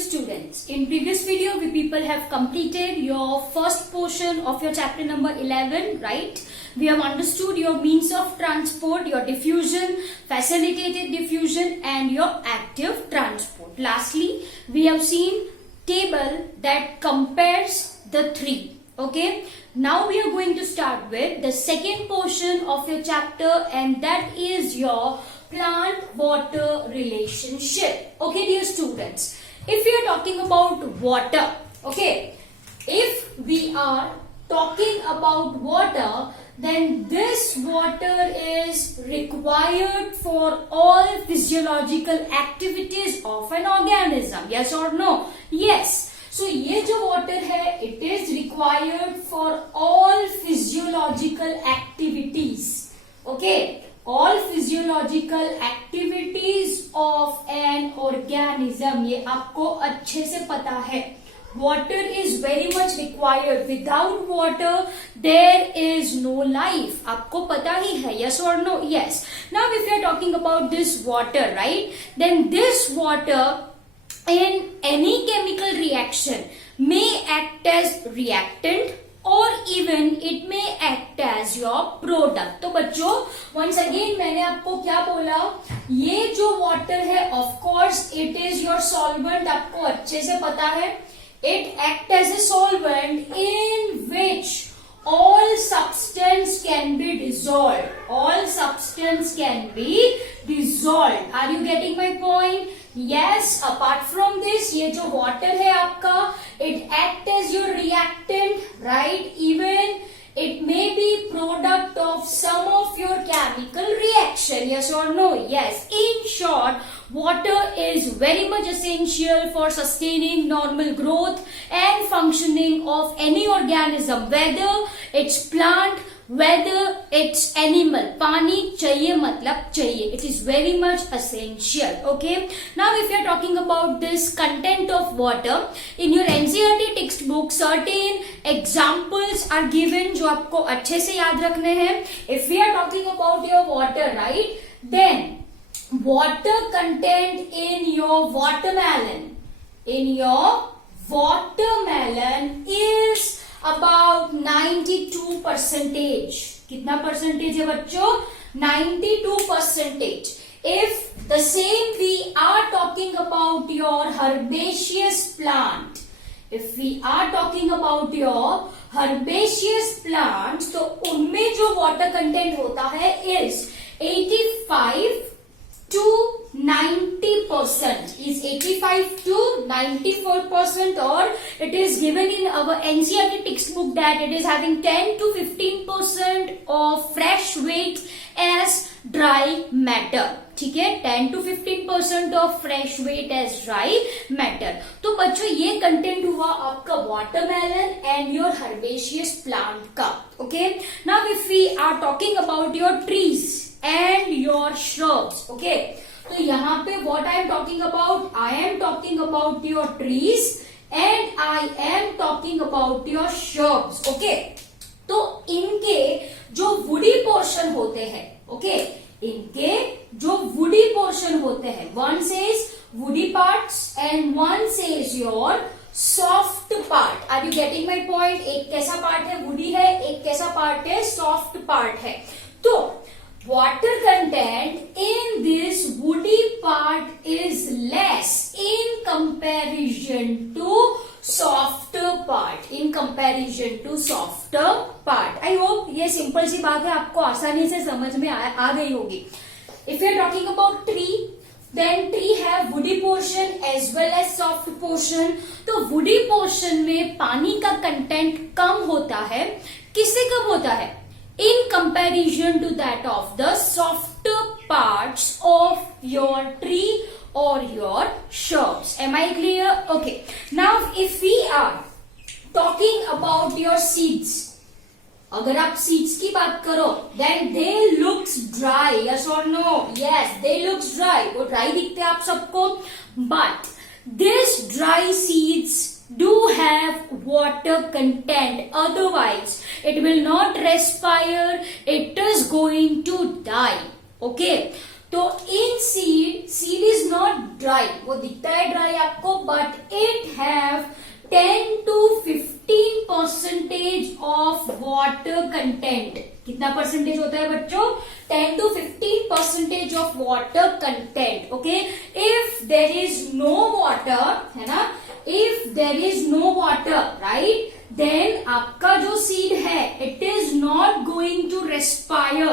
students, in previous video we people have completed your first portion of your chapter number 11, right? We have understood your means of transport, your diffusion, facilitated diffusion and your active transport. Lastly, we have seen table that compares the three. Okay, now we are going to start with the second portion of your chapter, and that is your plant water relationship. Okay, dear students, if we are talking about water, okay, if we are talking about water, then this water is required for all physiological activities of an organism. Yes or no? Yes. So ये जो water है, it is required for all physiological activities. Okay, all physiological activities of an organism. ये आपको अच्छे से पता है. Water is very much required. Without water, there is no life. आपको पता ही है, yes or no? Yes. Now, if you are talking about this water, right? Then this water in any chemical reaction may act as reactant or even it may act as your product. तो बच्चों, once again मैंने आपको क्या बोला, ये जो water है, of course it is your solvent. आपको अच्छे से पता है. It acts as a solvent in which all substance can be dissolved. All substance can be dissolved. Are you getting my point? Yes. Apart from this, ये जो water है आपका, it acts as your reactant, right? Even it may be product of some of your chemical reaction. Yes or no? Yes. In short, water is very much essential for sustaining normal growth and functioning of any organism, whether it's plant, whether it's animal. पानी चाहिए मतलब चाहिए. It is very much essential. Okay. Now, if you are talking about this content of water, in your NCERT textbook, certain examples are given जो आपको अच्छे से याद रखने हैं. If we are talking about your water, right? Then water content in your watermelon, is about 92%. कितना percentage है बच्चों? 92%. If the same we are talking about your herbaceous plant, if we are talking about your herbaceous plants, तो उनमें जो water content होता है is 85 to 90%, is 85 to 94%, or it is given in our NCERT textbook that it is having 10 to 15% of fresh weight as dry matter. ठीक है, 10 to 15% of fresh weight as dry matter. तो बच्चों, ये content हुआ आपका watermelon and your herbaceous plant का. Okay, now if we are talking about your trees and your shrubs, okay, तो यहाँ पे what I am talking about, I am talking about your trees and I am talking about your shrubs. Okay, तो इनके जो woody portion होते हैं, okay, इनके जो woody portion होते हैं, one says woody parts and one says your soft part. Are you getting my point? एक कैसा part है woody है, एक कैसा part है soft part है. तो water content in this woody part is less in comparison to softer part. In comparison to softer part. I hope ये simple सी बात है, आपको आसानी से समझ में आ गई होगी. If you are talking about tree, then tree have woody portion as well as soft portion. तो woody portion में पानी का content कम होता है. किससे कम होता है? In comparison to that of the softer parts of your tree or your shrubs. Am I clear? Okay. Now, if we are talking about your seeds, अगर आप seeds की बात करो, then they looks dry. Yes or no? Yes, they looks dry. वो dry दिखते हैं आप सबको. But this dry seeds do have water content, otherwise it will not respire, it is going to die. Okay, तो इन seed is not dry, वो दिखता है ड्राई आपको, but it have 10 to 15% of water content. कितना percentage होता है बच्चों? 10 to 15% of water content. Okay, if there is no water, है ना, if there is no water, right, then आपका जो सीड है it is not going to respire.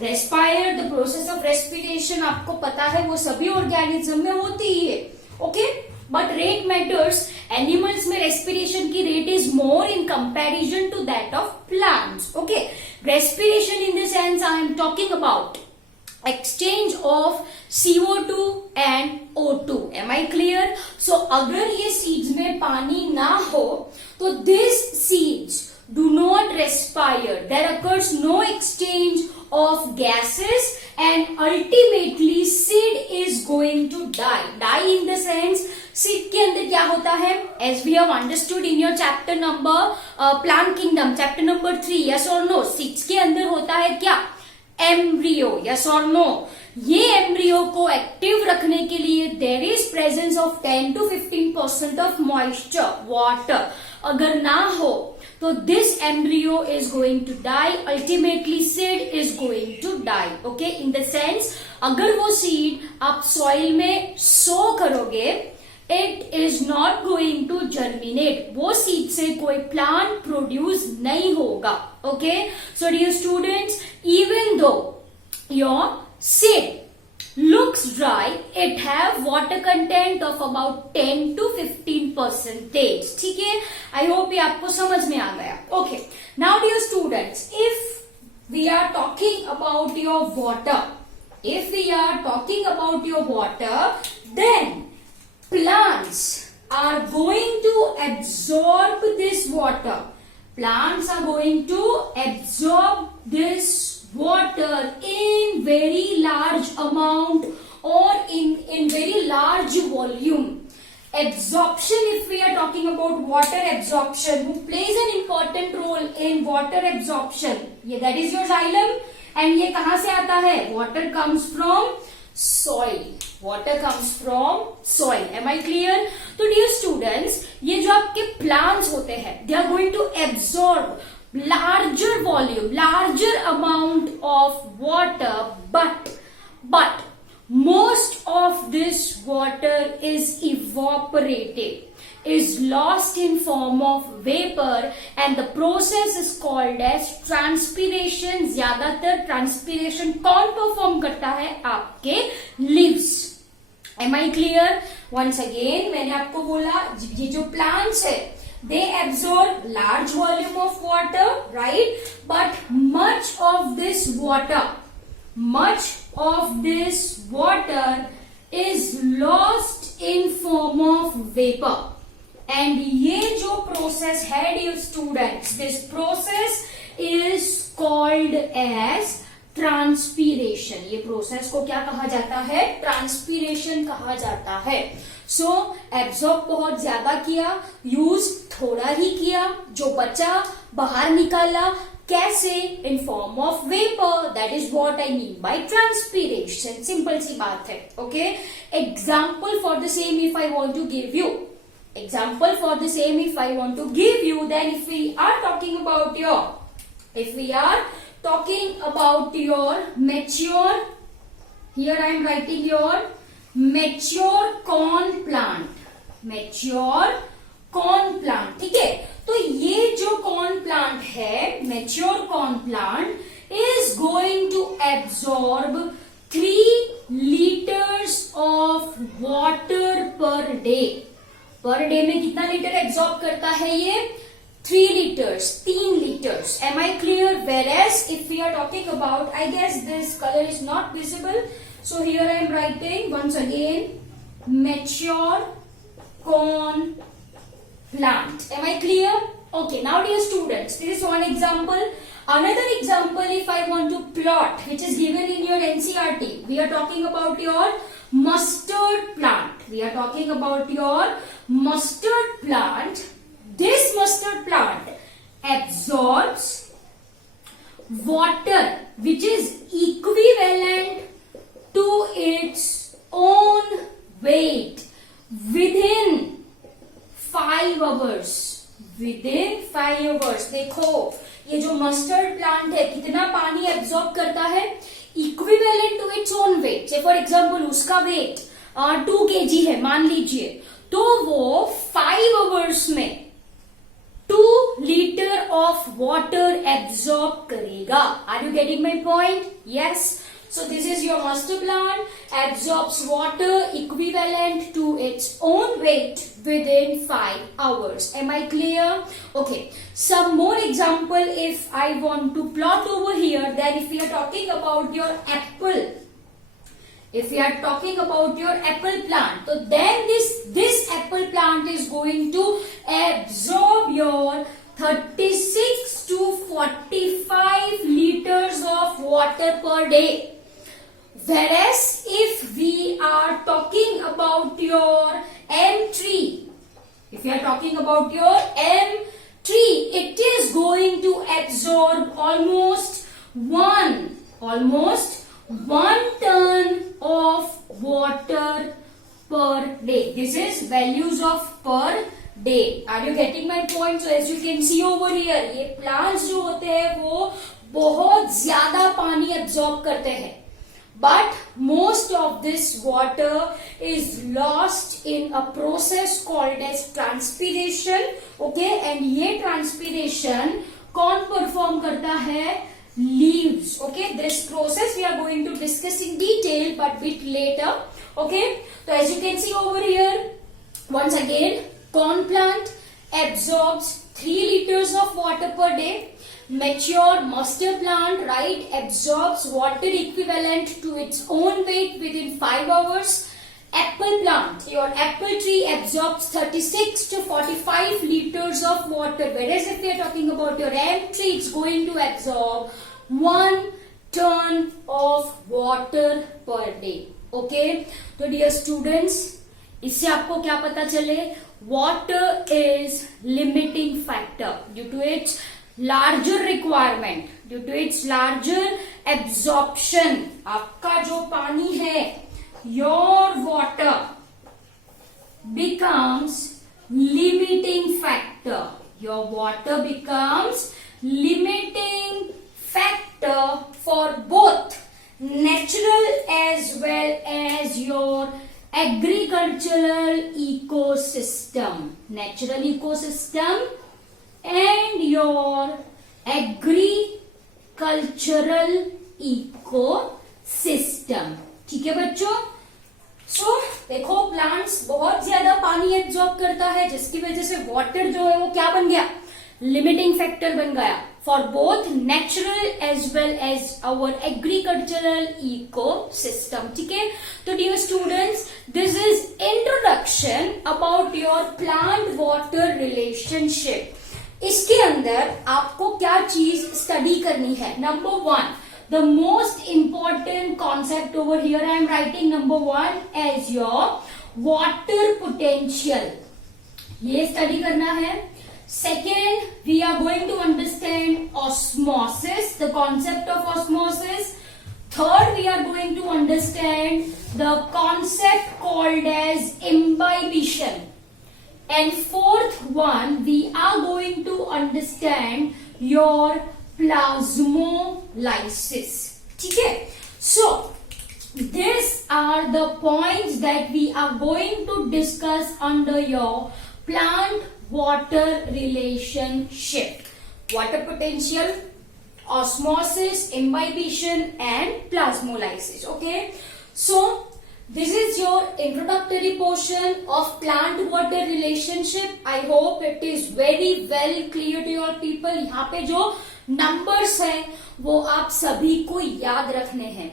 Respire, the process of respiration आपको पता है वो सभी ऑर्गेनिज्म में होती ही है. Okay, but rate matters. Animals में रेस्पिरेशन की rate is more in comparison to that of plants. Okay, respiration in the sense I am talking about exchange of CO2 and O2. Am I clear? So अगर ये seeds में पानी ना हो तो these seeds do not respire. There occurs no exchange of gases and ultimately seed is going to die. Die in the sense seed के अंदर क्या होता है? As we have understood in your chapter number plant kingdom, chapter number 3, yes or no? Seeds के अंदर होता है क्या? एम्ब्रियो. यस और नो? ये एम्ब्रियो को एक्टिव रखने के लिए there is presence of 10 to 15% of moisture, water. अगर ना हो तो this embryo is going to die. Ultimately seed is going to die. Okay, in the sense अगर वो सीड आप सॉइल में सो करोगे, it is not going to germinate. वो सीड से कोई प्लांट प्रोड्यूस नहीं होगा. Okay, so dear students, even though your seed looks dry, it have water content of about 10 to 15%. ठीक है, आई होप ये आपको समझ में आ गया. Okay, now dear students, if we are talking about your water, if we are talking about your water, then plants are going to absorb this water. Plants are going to absorb this water in very large amount or in very large volume. Absorption, if we are talking about water absorption, who plays an important role in water absorption? ये that is your xylem. And ये कहाँ से आता है? Water comes from soil. Water comes from soil. Am I clear? तो dear students, ये जो आपके plants होते हैं, they are going to absorb larger volume, larger amount of water, but most of this water is evaporated, is lost in form of vapor, and the process is called as transpiration. ज्यादातर transpiration कौन perform करता है? आपके leaves. Am I clear? Once again, मैंने आपको बोला ये जो plants है, they absorb large volume of water, right? But much of this water is lost in form of vapor. And ये जो process है dear students, this process is called as transpiration. ये प्रोसेस को क्या कहा जाता है? ट्रांसपीरेशन कहा जाता है. सो एब्जॉर्ब बहुत ज्यादा किया, यूज थोड़ा ही किया, जो बचा बाहर निकाला. कैसे? In form of vapour. That is what I mean by transpiration. Simple सी बात है. Okay, example for the same if I want to give you, example for the same if I want to give you, then if we are talking about your mature, here I am writing your mature corn plant. ठीक है, तो ये जो corn plant है, mature corn plant is going to absorb 3 liters of water per day. Per day में कितना litre absorb करता है ये? 3 liters, 3 liters. Am I clear? Whereas if we are talking about, I guess this color is not visible, so here I am writing once again mature corn plant. Am I clear? Okay, now dear students, this is one example. Another example, if I want to plot, which is given in your NCERT, we are talking about your mustard plant. Mustard plant. This mustard plant absorbs water which is equivalent to its own weight within 5 hours. Within 5 hours. देखो ये जो mustard plant है कितना पानी absorb करता है, equivalent to its own weight. Say for example उसका weight 2 kg है मान लीजिए, तो वो 5 hours में 2 लीटर ऑफ वाटर एब्जॉर्ब करेगा. Are you getting my point? Yes. So this is your master plant, absorbs water equivalent to its own weight within 5 hours. Am I clear? Okay. Some more example if I want to plot over here, then if we are talking about your apple, if we are talking about your apple plant, so then this apple plant is going to absorb your 36 to 45 liters of water per day. Whereas if we are talking about your M tree, if we are talking about your M tree, it is going to absorb almost 1 ton of water per day. This is values of per day. Are you getting my point? So as you can see over here, ये plants जो होते हैं वो बहुत ज्यादा पानी absorb करते हैं. But most of this water is lost in a process called as transpiration. Okay, and ये transpiration कौन perform करता है? Leaves. Okay, this process we are going to discuss in detail but bit later. Okay, so as you can see over here, once again, corn plant absorbs 3 liters of water per day. Mature mustard plant, right, absorbs water equivalent to its own weight within 5 hours. Apple plant, your apple tree absorbs 36 to 45 liters of water. Whereas if we are talking about your M tree, it's going to absorb 1 ton of water per day. Okay, so dear students, इससे आपको क्या पता चले? Water is limiting factor due to its larger requirement, due to its larger absorption. आपका जो पानी है, your water becomes limiting factor. Your water becomes limiting factor for both natural as well as your agricultural ecosystem. Natural ecosystem and your agricultural ecosystem. ठीक है बच्चों? सो देखो plants बहुत ज्यादा पानी एब्जॉर्ब करता है, जिसकी वजह से वाटर जो है वो क्या बन गया? लिमिटिंग फैक्टर बन गया for both natural as well as our agricultural ecosystem. ठीक है, तो dear students, this is introduction about your plant water relationship. इसके अंदर आपको क्या चीज स्टडी करनी है? Number 1, the most important concept over here I am writing number 1 as your water potential. ये स्टडी करना है. Second, we are going to understand osmosis, the concept of osmosis. Third, we are going to understand the concept called as imbibition. And fourth one, we are going to understand your plasmolysis. ठीक है? So, these are the points that we are going to discuss under your plant water relationship. Water potential, osmosis, imbibition and plasmolysis. Okay? So, this is your introductory portion of plant water relationship. I hope it is very well clear to your people. यहाँ पे जो numbers हैं वो आप सभी को याद रखने हैं.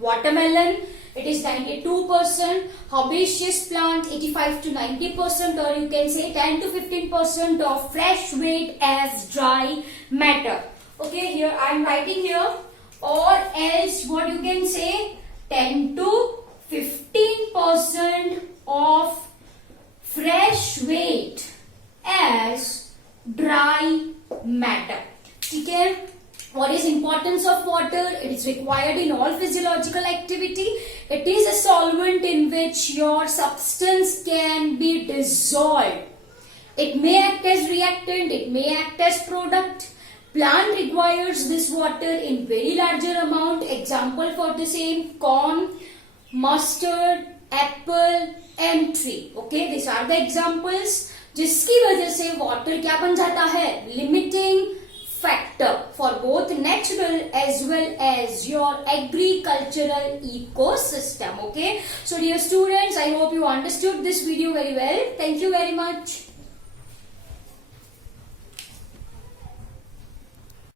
Watermelon, it is 92%. Herbaceous plant 85 to 90%, or you can say 10 to 15% of fresh weight as dry matter. Okay, here I am writing here, or else what you can say 10 to 15% of fresh weight as dry matter. ठीक है? What is importance of water? It is required in all physiological activity. It is a solvent in which your substance can be dissolved. It may act as reactant, it may act as product. Plant requires this water in very larger amount. Example for the same: corn, mustard, apple and tree. Okay, these are the examples. जिसकी वजह से water क्या बन जाता है? Limiting factor for both natural as well as your agricultural ecosystem. Okay, so dear students, I hope you understood this video very well. Thank you very much.